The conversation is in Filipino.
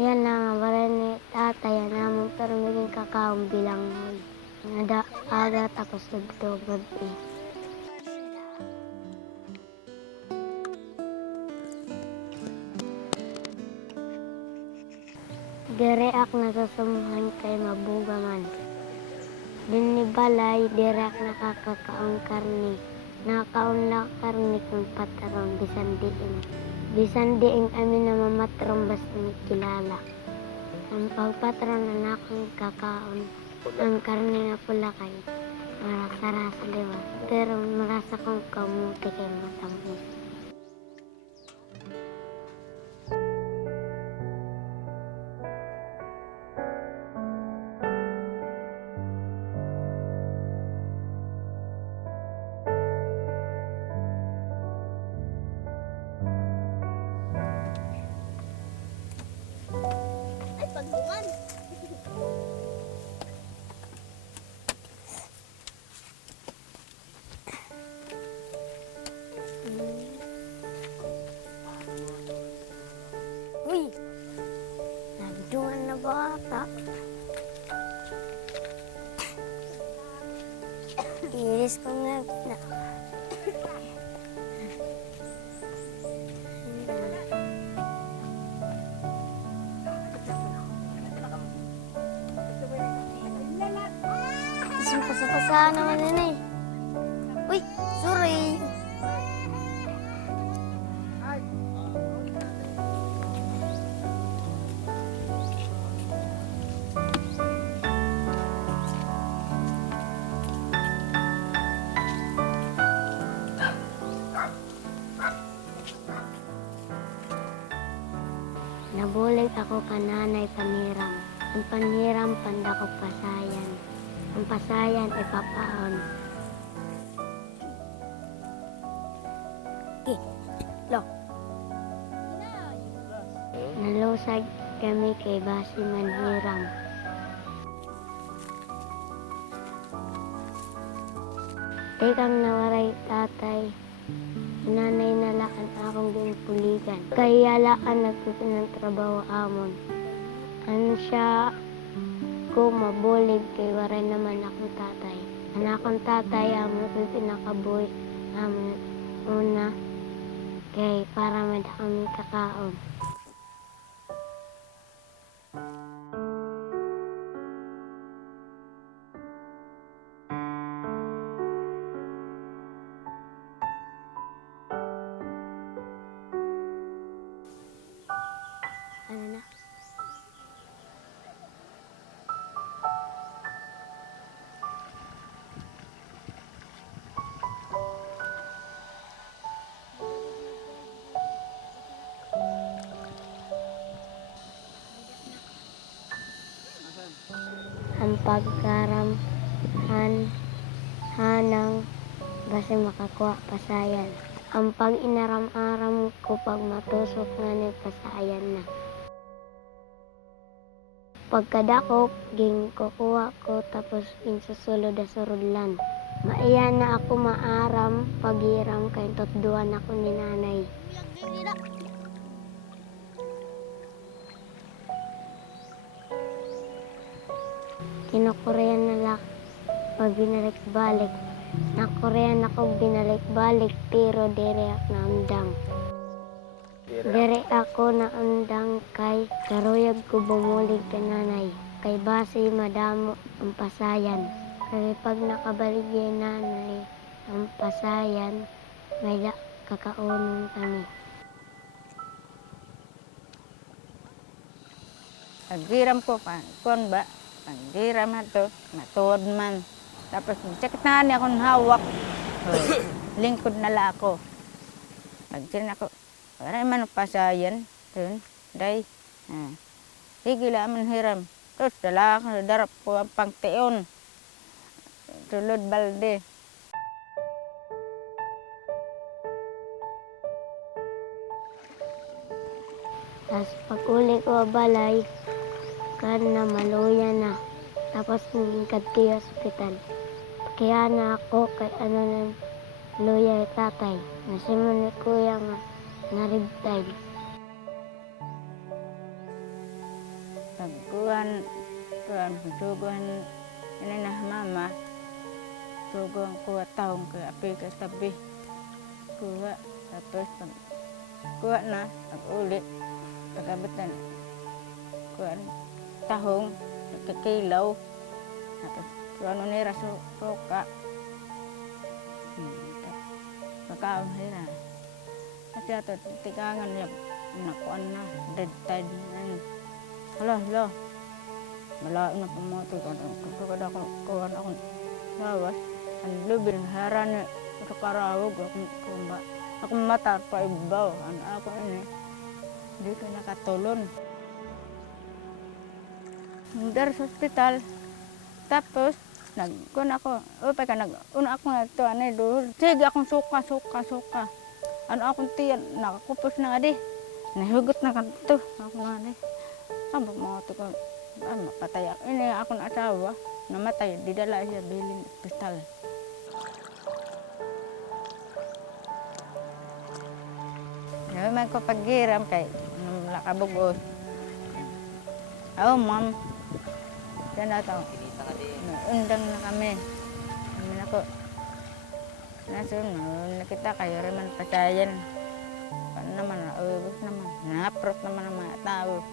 Yan na nga, wala ni tatay naman pero maging kakaong bilang nada aga tapos nagtugod eh. Dire ak nasasumuhan kay mabuga man. Din ni balay, dire ak nakakakaon karni. Nakaon lang karni kung patron, bisan diin. Bisan diin amin na mamatron basta may kilala. Ang pagpatron na nakong kakaon, ang karni nga pula kay marasa-rasa diba. Pero marasa kong kamuti kay matamis. Ay, pagdungan. Uy! Nagdungan na bata. Iris ko nga na. Pasapasa naman yun eh. Uy! Sorry! Nabulig ako kananay paniram. Ang paniram panda ko pasayan. Ang pasayan ay papaon. Lo. Nalusag kami kay Basi Manhiram. Tekang nawaray tatay. Nanay nalakan akong ginpuligan. Kaya lakan nagpipin ng trabaho amon. Ano siya ko mabulig kay waray naman akong tatay. Anakong tatay amon nagpipinakaboy amon una kay para may kami kakaon. Ano na? Ang pagkaramhan hanang basta makakuha pasayan. Ang pag-inaram-aram ko pag matusok nga ni pasayan na. Pagkadakop, ging kukuha ko tapos insusulod na surudlan. Maiya na ako maaram, paghiram kay tutduan ako ni nanay. Kinukurehan na lang pag binalik-balik. Nakurehan ako binalik-balik pero dire ak naandang. Dire ako naandang kay karuyag ko bumulig ka nanay. Kay base madamo ang pasayan. Kaya pag nakabalik yung nanay ang pasayan, may kakaunin kami. Pagdiram ko pa, kon ba? Pagdiram na to, matuod man. Tapos sakit na nga akong hawak. Lingkod na la ako. Pagdiram ako, para man pasayan. Day, sige lang man hiram. Tapos dala ako, darap ko ang pangtion. Tulod balde. Tapos pag uli ko balay, kan na maluya na. Tapos nagingkad kayo hospital. Kaya na ako kay ano ng luya tatay. Nasimon ni kuya nga naribtay. suguhan ini na mama. Suguhan kuha taong ke api ke tabi. Kuha, tapos pag kuha na, pag uli, pag-abutan, kuha tahong, kikilaw, tapos kuha nira suka. Pagkaon nila. Kasi ato, tigangan niya, nakuan na, dead tide na yun. Hala. Malain na pumoto. Kada kuhan akong lawas. Ang lubin, hara niya, sa karawag, akong mata pa ibaw. Ano ako ini, hindi ko nakatulon. Dari sa ospital, tapos, nagkun ako, upay ka, una ako nga ito, sige akong suka. Ano akong tiyan, nakakupos na nga di. Nahugot na ka ito. Ako nga di. Aba mga ito ko, patay ako. Ini akong asawa, namatay, didala siya bilin ospital. Naman ko paghiram kay, nakabugos. Oh, ma'am. Diyan na ito. Undang na kami. Kami na ko. Nakita kayo rin man pasayan. Paano naman, naubos naman. Naprot naman ang mga tao.